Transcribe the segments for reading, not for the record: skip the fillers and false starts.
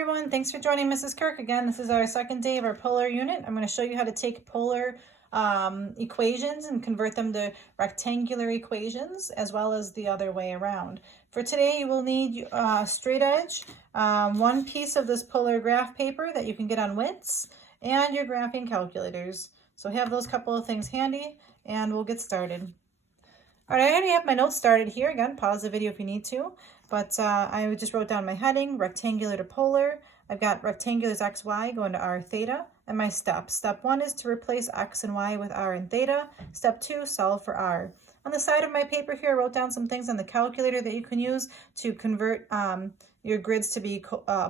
everyone, thanks for joining Mrs. Kirk again. This is our second day of our polar unit. I'm going to show you how to take polar equations and convert them to rectangular equations, as well as the other way around. For today, you will need straight edge, one piece of this polar graph paper that you can get on WITS, and your graphing calculators. So have those couple of things handy, and we'll get started. All right, I already have my notes started here. Again, pause the video if you need to. But I just wrote down my heading, rectangular to polar. I've got rectangulars x, y going to r theta, and my steps. Step 1 is to replace x and y with r and theta. Step 2, solve for r. On the side of my paper here, I wrote down some things on the calculator that you can use to convert your grids to be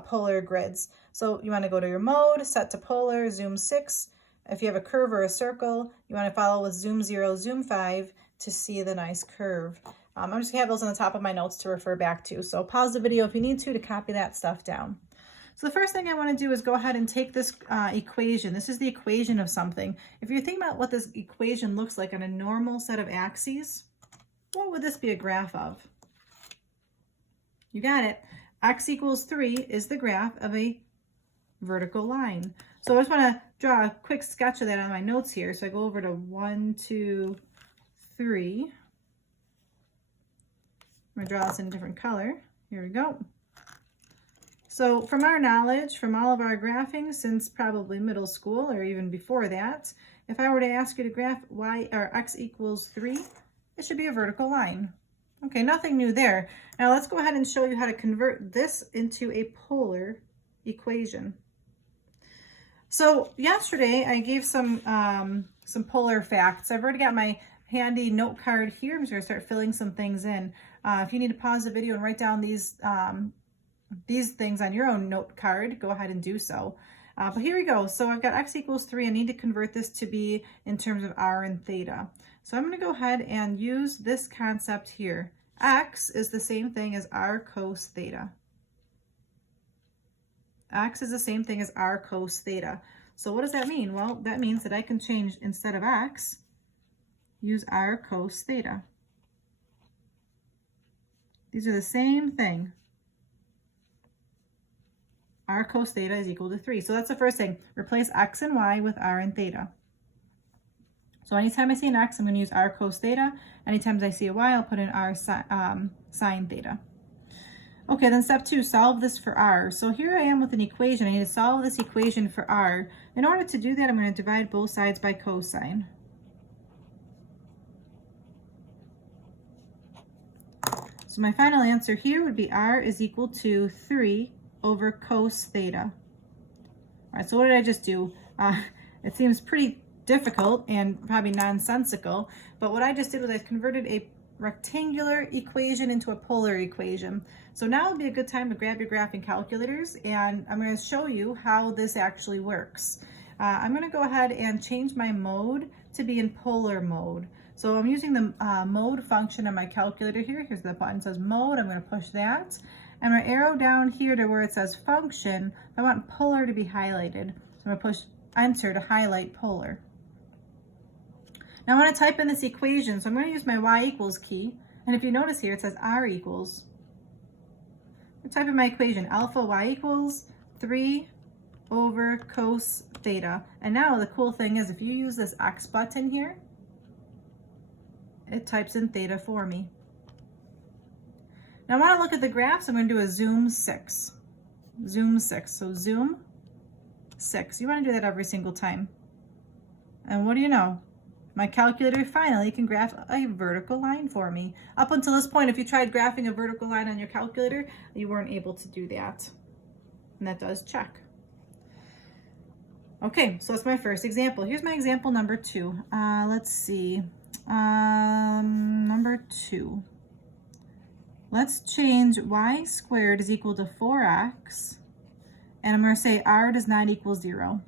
polar grids. So you want to go to your mode, set to polar, zoom 6. If you have a curve or a circle, you want to follow with zoom 0, zoom 5 to see the nice curve. I'm just gonna have those on the top of my notes to refer back to. So pause the video if you need to copy that stuff down. So the first thing I want to do is go ahead and take this equation. This is the equation of something. If you're thinking about what this equation looks like on a normal set of axes, what would this be a graph of? You got it. X equals 3 is the graph of a vertical line. So I just want to draw a quick sketch of that on my notes here. So I go over to 1, 2, 3. I'm going to draw this in a different color. Here we go. So from our knowledge, from all of our graphing since probably middle school or even before that, if I were to ask you to graph y or x equals 3, it should be a vertical line. Okay, nothing new there. Now let's go ahead and show you how to convert this into a polar equation. So yesterday I gave some polar facts. I've already got my handy note card here. I'm just going to start filling some things in. If you need to pause the video and write down these things on your own note card, go ahead and do so. But here we go. So I've got x equals 3. I need to convert this to be in terms of r and theta. So I'm going to go ahead and use this concept here. X is the same thing as r cos theta. X is the same thing as r cos theta. So what does that mean? Well, that means that I can change, instead of x, use r cos theta. These are the same thing. R cos theta is equal to 3. So that's the first thing. Replace x and y with r and theta. So anytime I see an x, I'm going to use r cos theta. Anytime I see a y, I'll put in r sine theta. Okay, then step 2, solve this for r. So here I am with an equation. I need to solve this equation for r. In order to do that, I'm going to divide both sides by cosine. So my final answer here would be r is equal to 3 over cos theta. All right, so what did I just do? It seems pretty difficult and probably nonsensical, but what I just did was I converted a rectangular equation into a polar equation. So now would be a good time to grab your graphing calculators, and I'm going to show you how this actually works. I'm going to go ahead and change my mode to be in polar mode. So I'm using the mode function on my calculator here. Here's the button that says mode. I'm going to push that. And my arrow down here to where it says function, I want polar to be highlighted. So I'm going to push enter to highlight polar. Now I want to type in this equation. So I'm going to use my y equals key. And if you notice here, it says r equals. I'm type in my equation, alpha y equals 3 over cos theta. And now the cool thing is if you use this X button here, it types in theta for me. Now I want to look at the graphs. I'm going to do a zoom 6. Zoom 6. So zoom 6. You want to do that every single time. And what do you know? My calculator finally can graph a vertical line for me. Up until this point, if you tried graphing a vertical line on your calculator, you weren't able to do that. And that does check. Okay, so that's my first example. Here's my example number 2. Let's see. Number 2. Let's change y squared is equal to 4x, and I'm going to say r does not equal 0.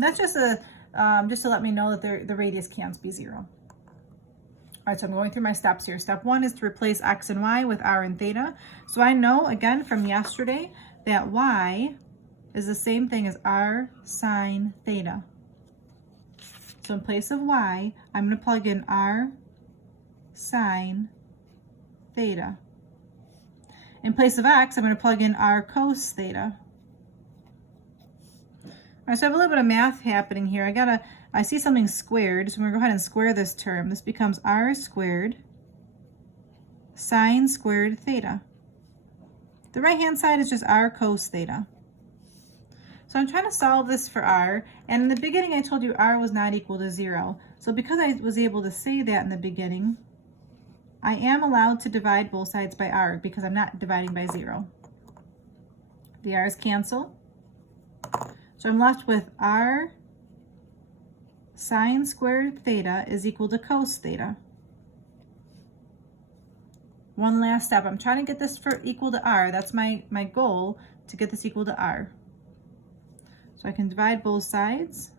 That's just to let me know that the radius can't be 0. All right, so I'm going through my steps here. Step 1 is to replace x and y with r and theta. So I know, again, from yesterday that y is the same thing as r sine theta. So in place of y, I'm going to plug in r sine theta. In place of x, I'm going to plug in r cos theta. All right, so I have a little bit of math happening here. I see something squared, so I'm gonna go ahead and square this term. This becomes r squared sine squared theta. The right-hand side is just r cos theta. So I'm trying to solve this for r, and in the beginning I told you r was not equal to 0. So because I was able to say that in the beginning, I am allowed to divide both sides by r because I'm not dividing by 0. The r's cancel. So I'm left with r sine squared theta is equal to cos theta. One last step. I'm trying to get this for equal to r. That's my goal, to get this equal to r. So I can divide both sides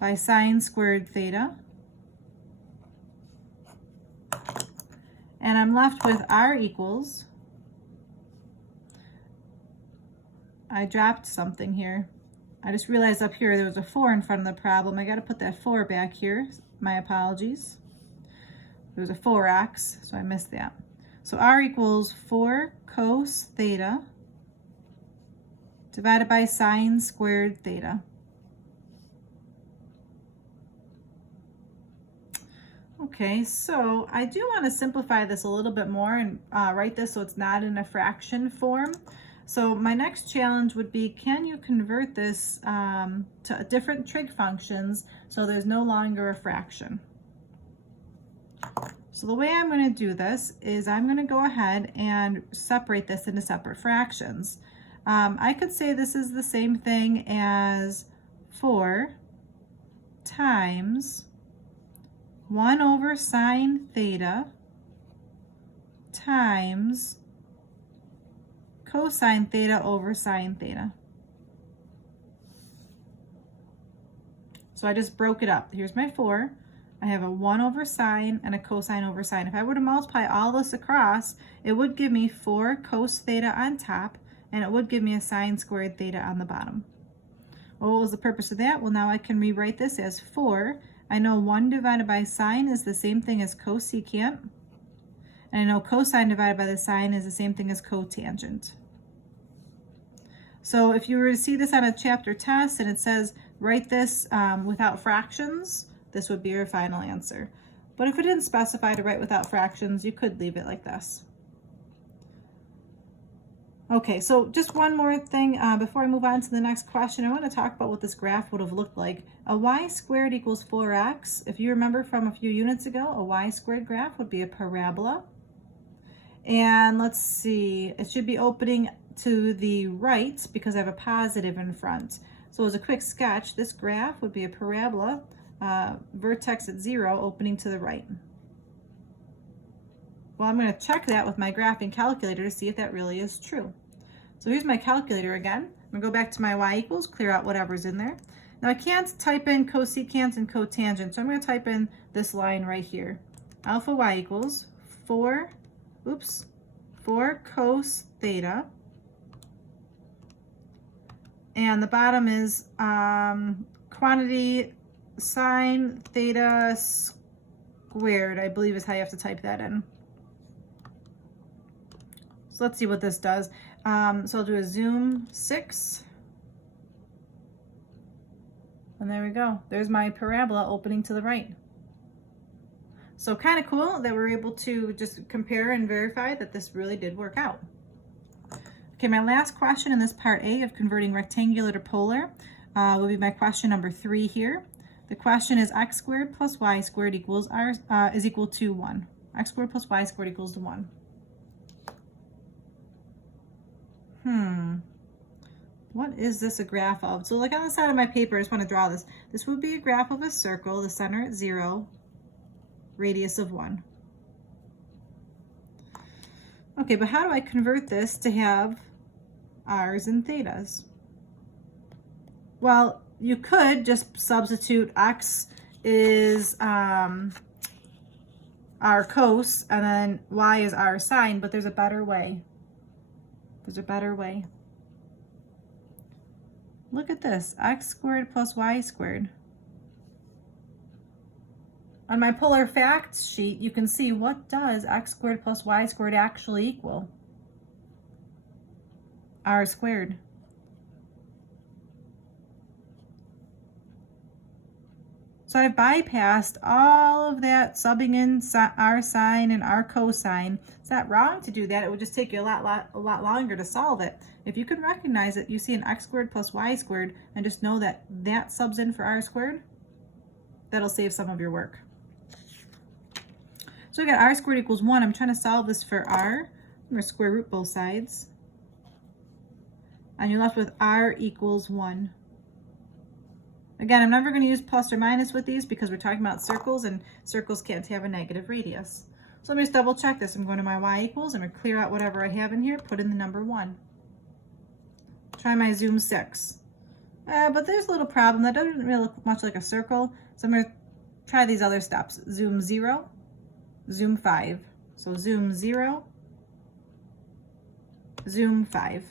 by sine squared theta. And I'm left with r equals, I dropped something here. I just realized up here there was a 4 in front of the problem. I got to put that 4 back here. My apologies. There was a 4x, so I missed that. So r equals 4 cos theta divided by sine squared theta. Okay, so I do want to simplify this a little bit more and write this so it's not in a fraction form. So my next challenge would be, can you convert this to different trig functions so there's no longer a fraction? So the way I'm going to do this is I'm going to go ahead and separate this into separate fractions. I could say this is the same thing as 4 times 1 over sine theta times cosine theta over sine theta. So I just broke it up. Here's my 4. I have a 1 over sine and a cosine over sine. If I were to multiply all this across, it would give me 4 cos theta on top, and it would give me a sine squared theta on the bottom. Well, what was the purpose of that? Well, now I can rewrite this as 4. I know 1 divided by sine is the same thing as cosecant. And I know cosine divided by the sine is the same thing as cotangent. So if you were to see this on a chapter test and it says write this without fractions, this would be your final answer. But if it didn't specify to write without fractions, you could leave it like this. Okay, so just one more thing before I move on to the next question. I want to talk about what this graph would have looked like. A y squared equals 4x. If you remember from a few units ago, a y squared graph would be a parabola. And let's see, it should be opening to the right because I have a positive in front. So as a quick sketch, this graph would be a parabola, vertex at 0, opening to the right. Well, I'm going to check that with my graphing calculator to see if that really is true. So here's my calculator again. I'm going to go back to my y equals, clear out whatever's in there. Now I can't type in cosecant and cotangent, so I'm going to type in this line right here. Alpha y equals 4 cos theta. And the bottom is quantity sine theta squared, I believe is how you have to type that in. So let's see what this does. So I'll do a zoom 6. And there we go. There's my parabola opening to the right. So kind of cool that we're able to just compare and verify that this really did work out. Okay, my last question in this part A of converting rectangular to polar will be my question number 3 here. The question is x squared plus y squared equals is equal to 1. X squared plus y squared equals to 1. What is this a graph of? So like on the side of my paper, I just want to draw this. This would be a graph of a circle, the center at 0, radius of 1. Okay, but how do I convert this to have r's and thetas? Well, you could just substitute x is r cos and then y is r sine, but there's a better way. There's a better way. Look at this, x squared plus y squared. On my polar facts sheet, you can see what does x squared plus y squared actually equal? R squared. So I've bypassed all of that subbing in r sine and r cosine. It's not wrong to do that. It would just take you a lot longer to solve it. If you can recognize it, you see an x squared plus y squared, and just know that that subs in for r squared, that'll save some of your work. So we got r squared equals 1. I'm trying to solve this for r. I'm going to square root both sides. And you're left with r equals 1. Again, I'm never going to use plus or minus with these because we're talking about circles, and circles can't have a negative radius. So let me just double check this. I'm going to my y equals. I'm going to clear out whatever I have in here, put in the number 1. Try my zoom 6. But there's a little problem. That doesn't really look much like a circle. So I'm going to try these other steps. Zoom 0, zoom 5. So zoom 0, zoom 5.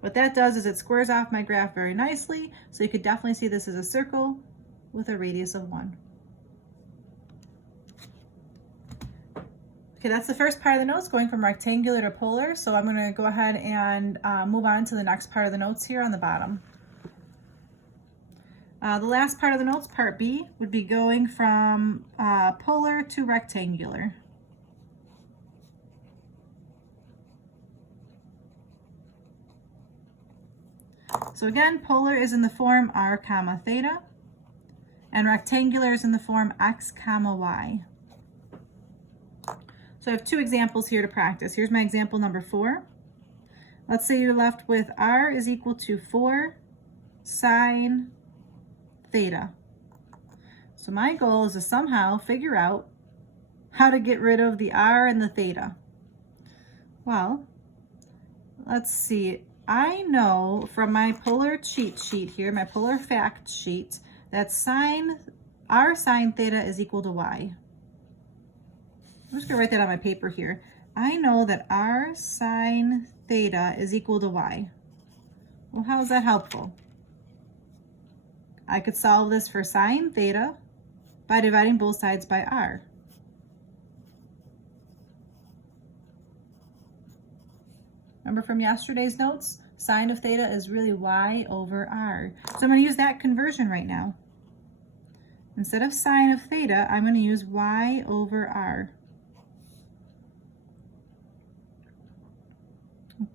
What that does is it squares off my graph very nicely, so you could definitely see this as a circle with a radius of 1. Okay, that's the first part of the notes, going from rectangular to polar. So I'm going to go ahead and move on to the next part of the notes here on the bottom. The last part of the notes, part B, would be going from polar to rectangular. So again, polar is in the form r comma theta, and rectangular is in the form x comma y. So I have two examples here to practice. Here's my example number 4. Let's say you're left with r is equal to 4 sine theta. So my goal is to somehow figure out how to get rid of the r and the theta. Well, let's see. I know from my polar cheat sheet here, my polar fact sheet, that r sine theta is equal to y. I'm just going to write that on my paper here. I know that r sine theta is equal to y. Well, how is that helpful? I could solve this for sine theta by dividing both sides by r. Remember from yesterday's notes, sine of theta is really y over r. So I'm going to use that conversion right now. Instead of sine of theta, I'm going to use y over r.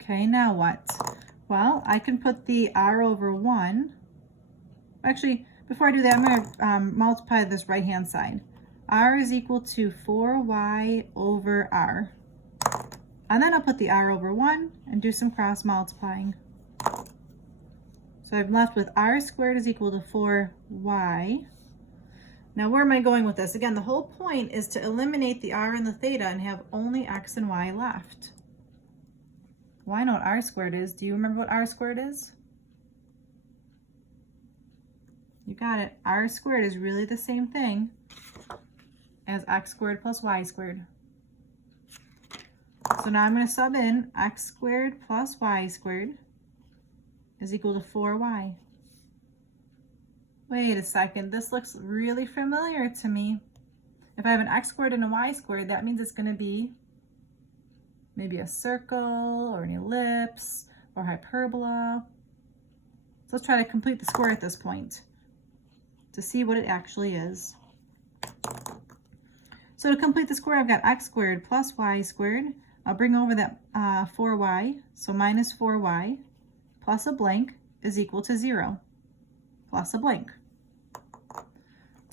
Okay, now what? Well, I can put the r over 1. Actually, before I do that, I'm going to multiply this right-hand side. R is equal to 4y over r. And then I'll put the r over 1 and do some cross multiplying. So I'm left with r squared is equal to 4y. Now where am I going with this? Again, the whole point is to eliminate the r and the theta and have only x and y left. Well, I know what r squared is. Do you remember what r squared is? You got it. R squared is really the same thing as x squared plus y squared. So now I'm going to sub in x squared plus y squared is equal to 4y. Wait a second, this looks really familiar to me. If I have an x squared and a y squared, that means it's going to be maybe a circle or an ellipse or hyperbola. So let's try to complete the square at this point to see what it actually is. So to complete the square, I've got x squared plus y squared. I'll bring over that 4y, so minus 4y plus a blank is equal to 0, plus a blank.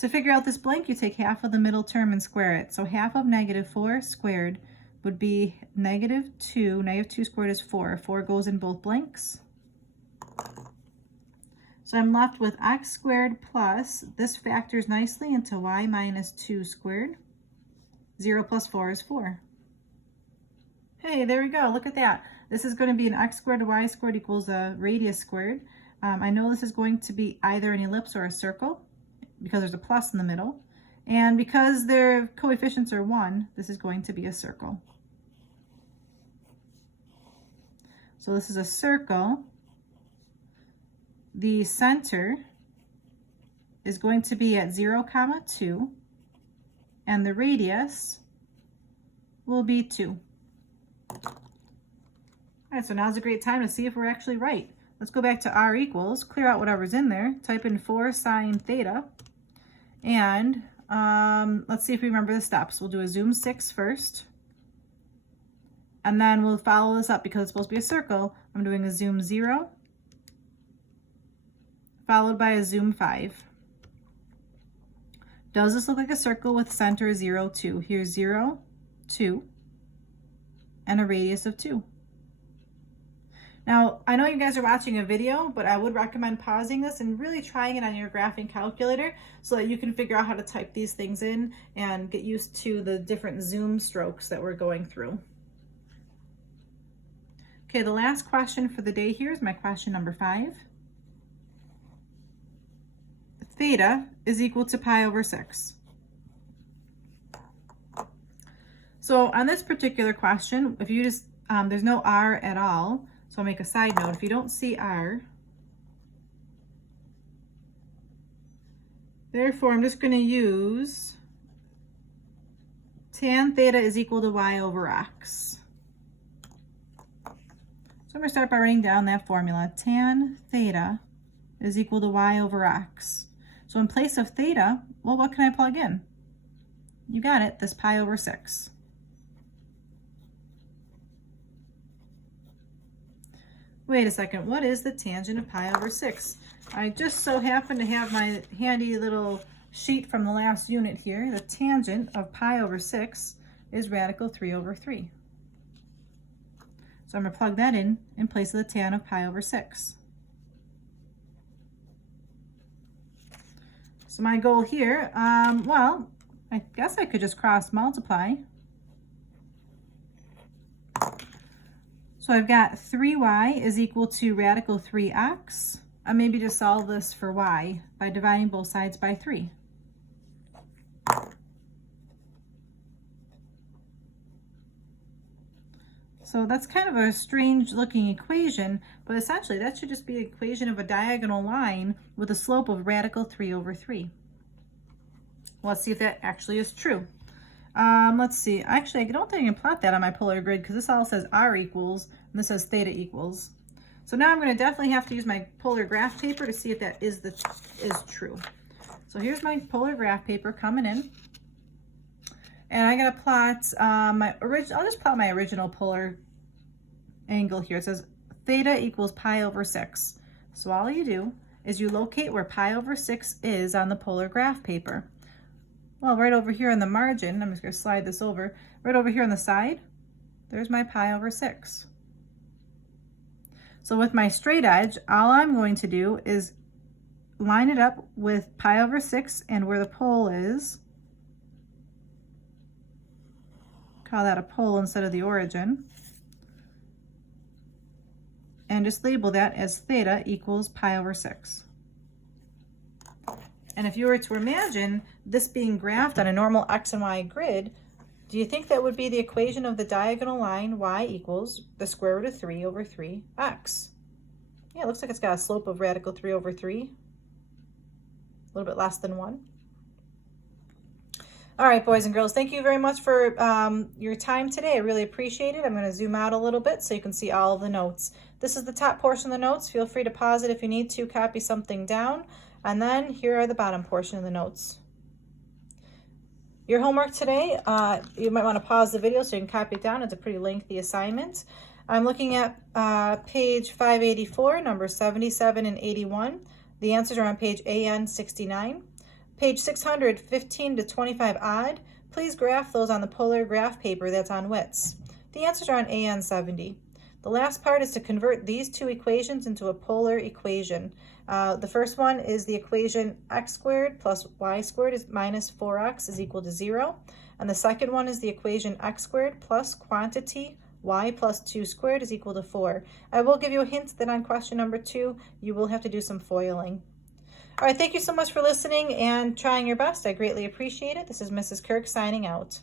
To figure out this blank, you take half of the middle term and square it. So half of negative 4 squared would be negative 2. Negative 2 squared is 4. 4 goes in both blanks. So I'm left with x squared plus, this factors nicely into y minus 2 squared. 0 plus 4 is 4. Hey, there we go. Look at that. This is going to be an x squared to y squared equals a radius squared. I know this is going to be either an ellipse or a circle because there's a plus in the middle. And because their coefficients are 1, this is going to be a circle. So this is a circle. The center is going to be at 0, 2, and the radius will be 2. All right, so now's a great time to see if we're actually right. Let's go back to r equals, clear out whatever's in there, type in 4 sine theta, And let's see if we remember the steps. We'll do a zoom 6 first. And then we'll follow this up because it's supposed to be a circle. I'm doing a zoom 0, followed by a zoom 5. Does this look like a circle with center 0, 2? Here's 0, 2, and a radius of 2. Now, I know you guys are watching a video, but I would recommend pausing this and really trying it on your graphing calculator so that you can figure out how to type these things in and get used to the different zoom strokes that we're going through. Okay, the last question for the day here is my question number 5. Theta is equal to pi over 6. So on this particular question, if you just, there's no r at all, so I'll make a side note. If you don't see r, therefore I'm just going to use tan theta is equal to y over x. So I'm going to start by writing down that formula. Tan theta is equal to y over x. So in place of theta, well, what can I plug in? You got it, this pi over 6. Wait a second, what is the tangent of pi over 6? I just so happen to have my handy little sheet from the last unit here. The tangent of pi over 6 is radical 3 over 3. So I'm going to plug that in place of the tan of pi over 6. So my goal here, well, I guess I could just cross multiply. So I've got 3y is equal to radical 3x. I maybe just solve this for y by dividing both sides by 3. So that's kind of a strange looking equation, but essentially that should just be an equation of a diagonal line with a slope of radical 3 over 3. Let's see if that actually is true. Let's see, actually I don't think I can plot that on my polar grid because this all says r equals and this says theta equals. So now I'm going to definitely have to use my polar graph paper to see if that is true. So here's my polar graph paper coming in. And I gotta plot I'll just plot my original polar angle here. It says theta equals pi over 6. So all you do is you locate where pi over 6 is on the polar graph paper. Well, right over here in the margin, I'm just gonna slide this over, right over here on the side, there's my pi over 6. So with my straight edge, all I'm going to do is line it up with pi over 6 and where the pole is. Call that a pole instead of the origin. And just label that as theta equals pi over 6. And if you were to imagine this being graphed on a normal x and y grid, do you think that would be the equation of the diagonal line y equals the square root of 3 over 3x? Yeah, it looks like it's got a slope of radical 3 over 3, a little bit less than 1. All right, boys and girls, thank you very much for your time today. I really appreciate it. I'm going to zoom out a little bit so you can see all of the notes. This is the top portion of the notes. Feel free to pause it if you need to, copy something down. And then here are the bottom portion of the notes. Your homework today, you might want to pause the video so you can copy it down. It's a pretty lengthy assignment. I'm looking at page 584, numbers 77 and 81. The answers are on page AN 69. Page 600, 15 to 25 odd. Please graph those on the polar graph paper that's on WITS. The answers are on AN 70. The last part is to convert these two equations into a polar equation. The first one is the equation x squared plus y squared is minus 4x is equal to 0. And the second one is the equation x squared plus quantity y plus 2 squared is equal to 4. I will give you a hint that on question number 2, you will have to do some foiling. All right, thank you so much for listening and trying your best. I greatly appreciate it. This is Mrs. Kirk signing out.